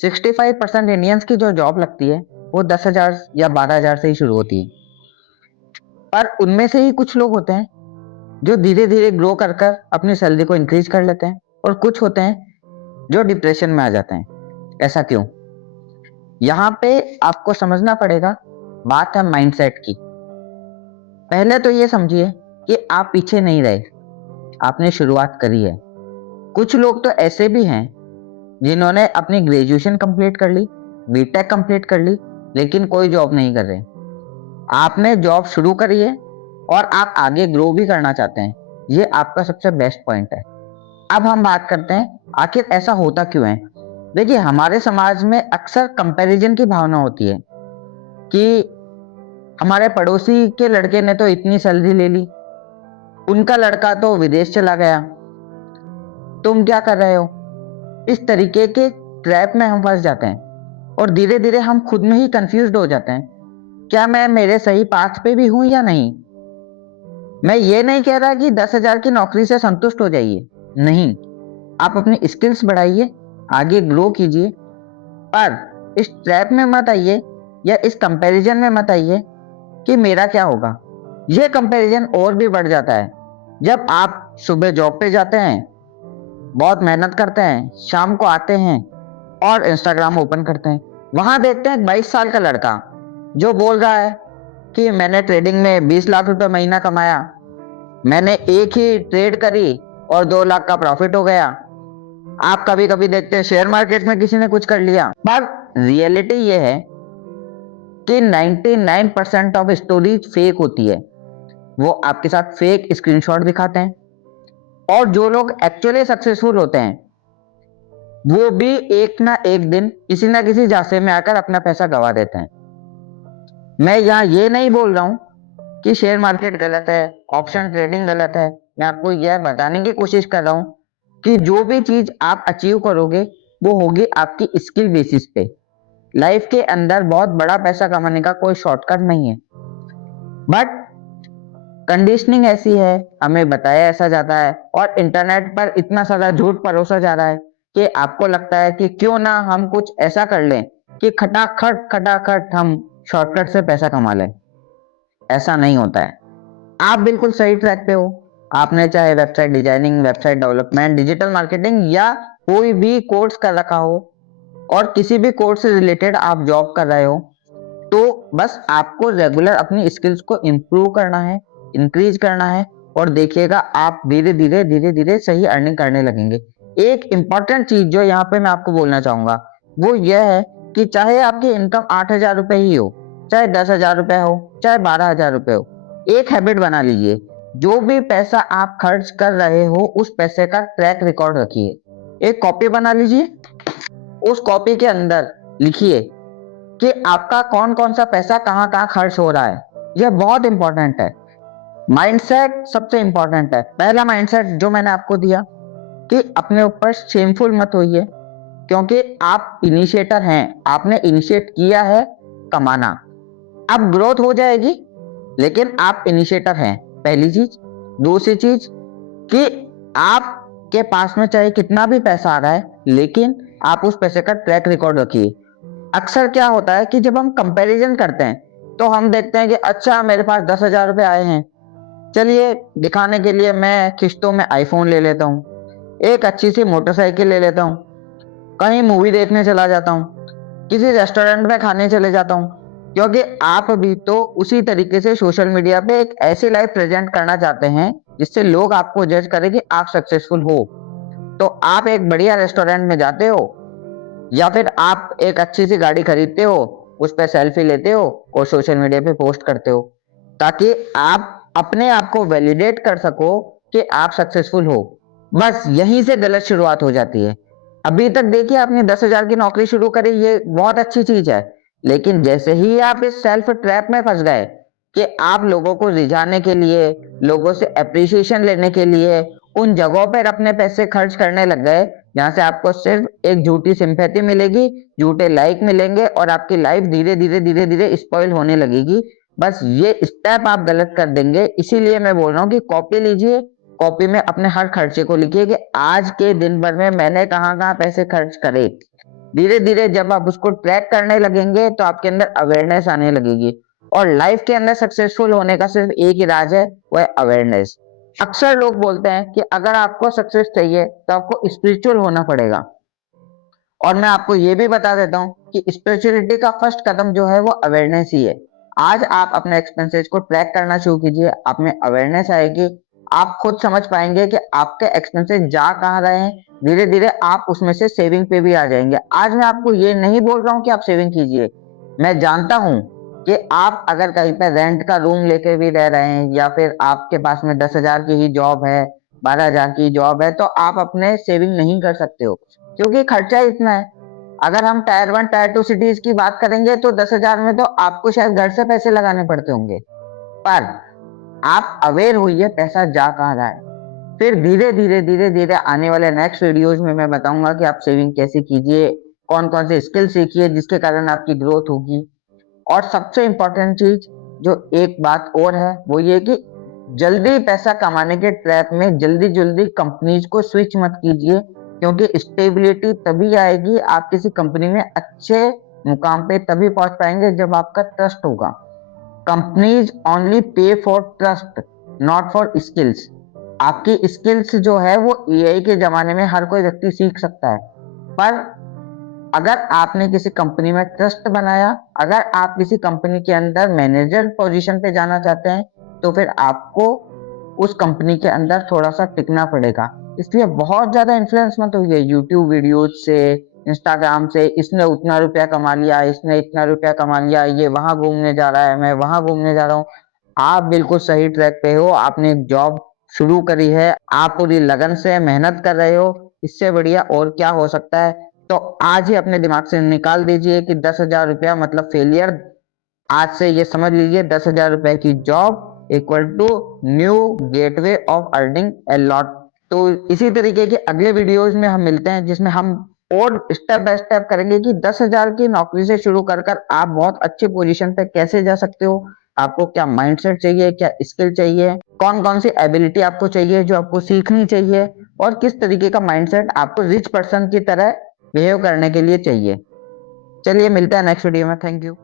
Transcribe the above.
65% Indians की जो job लगती है वो 10,000 या 12,000 से ही शुरू होती है। पर उनमें से ही कुछ लोग होते हैं जो धीरे धीरे ग्रो कर कर अपनी सैलरी को इंक्रीज कर लेते हैं, और कुछ होते हैं जो डिप्रेशन में आ जाते हैं। ऐसा क्यों? यहाँ पे आपको समझना पड़ेगा, बात है माइंडसेट की। पहले तो ये समझिए कि आप पीछे नहीं रहे, आपने शुरुआत करी है। कुछ लोग तो ऐसे भी हैं जिन्होंने अपनी ग्रेजुएशन कंप्लीट कर ली, बीटेक कंप्लीट कर ली, लेकिन कोई जॉब नहीं कर रहे। आपने जॉब शुरू करी है और आप आगे ग्रो भी करना चाहते हैं, ये आपका सबसे बेस्ट पॉइंट है। अब हम बात करते हैं आखिर ऐसा होता क्यों है। देखिए, हमारे समाज में अक्सर कंपैरिजन की भावना होती है कि हमारे पड़ोसी के लड़के ने तो इतनी सैलरी ले ली, उनका लड़का तो विदेश चला गया, तुम क्या कर रहे हो। इस तरीके के ट्रैप में हम फंस जाते हैं और धीरे धीरे हम खुद में ही कंफ्यूज्ड हो जाते हैं, क्या मैं मेरे सही पाथ पे भी हूं या नहीं। मैं ये नहीं कह रहा कि 10,000 की नौकरी से संतुष्ट हो जाइए, नहीं, आप अपनी स्किल्स बढ़ाइए, आगे ग्रो कीजिए, पर इस ट्रैप में मत आइए या इस कंपैरिजन में मत आइए कि मेरा क्या होगा। यह कंपैरिजन और भी बढ़ जाता है जब आप सुबह जॉब पे जाते हैं, बहुत मेहनत करते हैं, शाम को आते हैं और इंस्टाग्राम ओपन करते हैं, वहां देखते हैं 22 साल का लड़का जो बोल रहा है कि मैंने ट्रेडिंग में 20 लाख रुपए महीना कमाया, मैंने एक ही ट्रेड करी और 2 लाख का प्रॉफिट हो गया। आप कभी कभी देखते हैं शेयर मार्केट में किसी ने कुछ कर लिया। पर रियलिटी ये है कि 99% ऑफ स्टोरीज फेक होती है। वो आपके साथ फेक स्क्रीनशॉट दिखाते हैं, और जो लोग एक्चुअली सक्सेसफुल होते हैं वो भी एक ना एक दिन किसी ना किसी झांसे में आकर अपना पैसा गवा देते हैं। मैं यहाँ ये नहीं बोल रहा हूं कि शेयर मार्केट गलत है, ऑप्शन ट्रेडिंग गलत है। मैं आपको यह बताने की कोशिश कर रहा हूं कि जो भी चीज आप अचीव करोगे वो होगी आपकी स्किल बेसिस पे। लाइफ के अंदर बहुत बड़ा पैसा कमाने का कोई शॉर्टकट नहीं है, बट कंडीशनिंग ऐसी है, हमें बताया ऐसा जाता है, और इंटरनेट पर इतना सारा झूठ परोसा जा रहा है कि आपको लगता है कि क्यों ना हम कुछ ऐसा कर लें कि खटाखट खटाखट हम शॉर्टकट से पैसा कमा लें। ऐसा नहीं होता है। आप बिल्कुल सही ट्रैक पे हो। आपने चाहे website designing, website development, digital marketing या कोई भी कोर्स कर रखा हो, और किसी भी कोर्स से रिलेटेड आप जॉब कर रहे हो, तो बस आपको रेगुलर अपनी स्किल्स को इम्प्रूव करना है, इंक्रीज करना है, और देखिएगा आप धीरे धीरे सही अर्निंग करने लगेंगे। एक इंपॉर्टेंट चीज जो यहाँ पे मैं आपको बोलना चाहूंगा वो यह है कि चाहे आपकी इनकम 8,000 रुपए ही हो, चाहे 10,000 रुपए हो, चाहे 12,000 रुपए हो, एक हैबिट बना लीजिए। जो भी पैसा आप खर्च कर रहे हो उस पैसे का ट्रैक रिकॉर्ड रखिए। एक कॉपी बना लीजिए, उस कॉपी के अंदर लिखिए कि आपका कौन कौन सा पैसा कहाँ कहाँ खर्च हो रहा है। यह बहुत इंपॉर्टेंट है। माइंडसेट सबसे इंपॉर्टेंट है। पहला माइंडसेट जो मैंने आपको दिया कि अपने ऊपर शेमफुल मत होइए, क्योंकि आप इनिशिएटर हैं, आपने इनिशिएट किया है कमाना। अब ग्रोथ हो जाएगी, लेकिन आप इनिशिएटर हैं, पहली चीज। दूसरी चीज कि आपके पास में चाहे कितना भी पैसा आ रहा है, लेकिन आप उस पैसे का ट्रैक रिकॉर्ड रखिए। अक्सर क्या होता है कि जब हम कंपैरिजन करते हैं तो हम देखते हैं कि अच्छा मेरे पास 10,000 रुपए आए हैं, चलिए दिखाने के लिए मैं किस्तों में आईफोन ले लेता हूँ, एक अच्छी सी मोटरसाइकिल ले लेता हूँ, कहीं मूवी देखने चला जाता हूँ, किसी रेस्टोरेंट में खाने चले जाता हूँ। क्योंकि आप भी तो उसी तरीके से सोशल मीडिया पे एक ऐसी लाइफ प्रेजेंट करना चाहते हैं जिससे लोग आपको जज करें कि आप सक्सेसफुल हो। तो आप एक बढ़िया रेस्टोरेंट में जाते हो, या फिर आप एक अच्छी सी गाड़ी खरीदते हो, उस पर सेल्फी लेते हो और सोशल मीडिया पे पोस्ट करते हो, ताकि आप अपने आप को वैलिडेट कर सको कि आप सक्सेसफुल हो। बस यहीं से गलत शुरुआत हो जाती है। अभी तक देखिए, आपने 10,000 की नौकरी शुरू करी, ये बहुत अच्छी चीज है, लेकिन जैसे ही आप इस सेल्फ ट्रैप में फंस गए कि आप लोगों को रिझाने के लिए, लोगों से अप्रिसिएशन लेने के लिए उन जगहों पर अपने पैसे खर्च करने लग गए जहां से आपको सिर्फ एक झूठी सिंपैथी मिलेगी, झूठे लाइक मिलेंगे, और आपकी लाइफ धीरे धीरे स्पॉइल होने लगेगी। बस ये स्टेप आप गलत कर देंगे। इसीलिए मैं बोल रहा हूँ कि कॉपी लीजिए, कॉपी में अपने हर खर्चे को लिखिए कि आज के दिन भर में मैंने कहाँ कहाँ पैसे खर्च करे। धीरे धीरे जब आप उसको ट्रैक करने लगेंगे तो आपके अंदर अवेयरनेस आने लगेगी। और लाइफ के अंदर सक्सेसफुल होने का सिर्फ एक ही राज है, वो है अवेयरनेस। अक्सर लोग बोलते हैं कि अगर आपको सक्सेस चाहिए तो आपको स्पिरिचुअल होना पड़ेगा, और मैं आपको ये भी बता देता हूँ कि स्पिरिचुअलिटी का फर्स्ट कदम जो है वो अवेयरनेस ही है। आज आप अपने एक्सपेंसेस को ट्रैक करना शुरू कीजिए, आप में अवेयरनेस आएगी, आप खुद समझ पाएंगे कि आपके एक्सपेंसेस जा कहाँ रहे हैं। धीरे धीरे आप उसमें से सेविंग पे भी आ जाएंगे। आज मैं आपको ये नहीं बोल रहा हूँ कि आप सेविंग कीजिए, मैं जानता हूँ कि आप अगर कहीं पे रेंट का रूम लेके भी रह रहे हैं या फिर आपके पास में 10,000 की ही जॉब है, 12,000 की जॉब है, तो आप अपने सेविंग नहीं कर सकते हो क्योंकि खर्चा इतना है। अगर हम टायर 1 टायर 2 सिटीज की बात करेंगे तो 10,000 में तो आपको शायद घर से पैसे लगाने पड़ते होंगे। पर आप अवेयर होइए पैसा जा कहाँ रहा है। फिर धीरे धीरे धीरे धीरे आने वाले नेक्स्ट वीडियोज में मैं बताऊंगा कि आप सेविंग कैसे कीजिए, कौन कौन से स्किल सीखिए जिसके कारण आपकी ग्रोथ होगी। और सबसे इंपॉर्टेंट चीज जो एक बात और है वो ये कि जल्दी पैसा कमाने के ट्रैप में जल्दी जल्दी कंपनीज को स्विच मत कीजिए, क्योंकि स्टेबिलिटी तभी आएगी, आप किसी कंपनी में अच्छे मुकाम पे तभी पहुंच पाएंगे जब आपका ट्रस्ट होगा। Companies only pay for trust, not for skills. आपकी स्किल्स जो है वो एआई के जमाने में हर कोई व्यक्ति सीख सकता है, पर अगर आपने किसी कंपनी में ट्रस्ट बनाया, अगर आप किसी कंपनी के अंदर मैनेजर पोजीशन पे जाना चाहते हैं, तो फिर आपको उस कंपनी के अंदर थोड़ा सा टिकना पड़ेगा। इसलिए बहुत ज्यादा इन्फ्लुएंस मत होइए यूट्यूब वीडियोज से, इंस्टाग्राम से, इसने उतना रुपया कमा लिया, इसने इतना रुपया कमा लिया, ये वहां घूमने जा रहा है, मैं वहां घूमने जा रहा हूँ। आप बिल्कुल सही ट्रैक पे हो, आपने एक जॉब शुरू करी है, आप पूरी लगन से मेहनत कर रहे हो, इससे बढ़िया और क्या हो सकता है। तो आज ही अपने दिमाग से निकाल दीजिए कि 10,000 रुपया मतलब फेलियर। आज से ये समझ लीजिए 10,000 रुपए की job equal to new gateway of earning a lot. तो इसी तरीके के अगले वीडियोज में हम मिलते हैं जिसमें हम और स्टेप बाय स्टेप करेंगे कि 10,000 की नौकरी से शुरू कर कर आप बहुत अच्छी पोजीशन पे कैसे जा सकते हो। आपको क्या माइंडसेट चाहिए, क्या स्किल चाहिए, कौन कौन सी एबिलिटी आपको चाहिए जो आपको सीखनी चाहिए, और किस तरीके का माइंडसेट आपको रिच पर्सन की तरह बिहेव करने के लिए चाहिए। चलिए मिलते हैं नेक्स्ट वीडियो में। Thank you.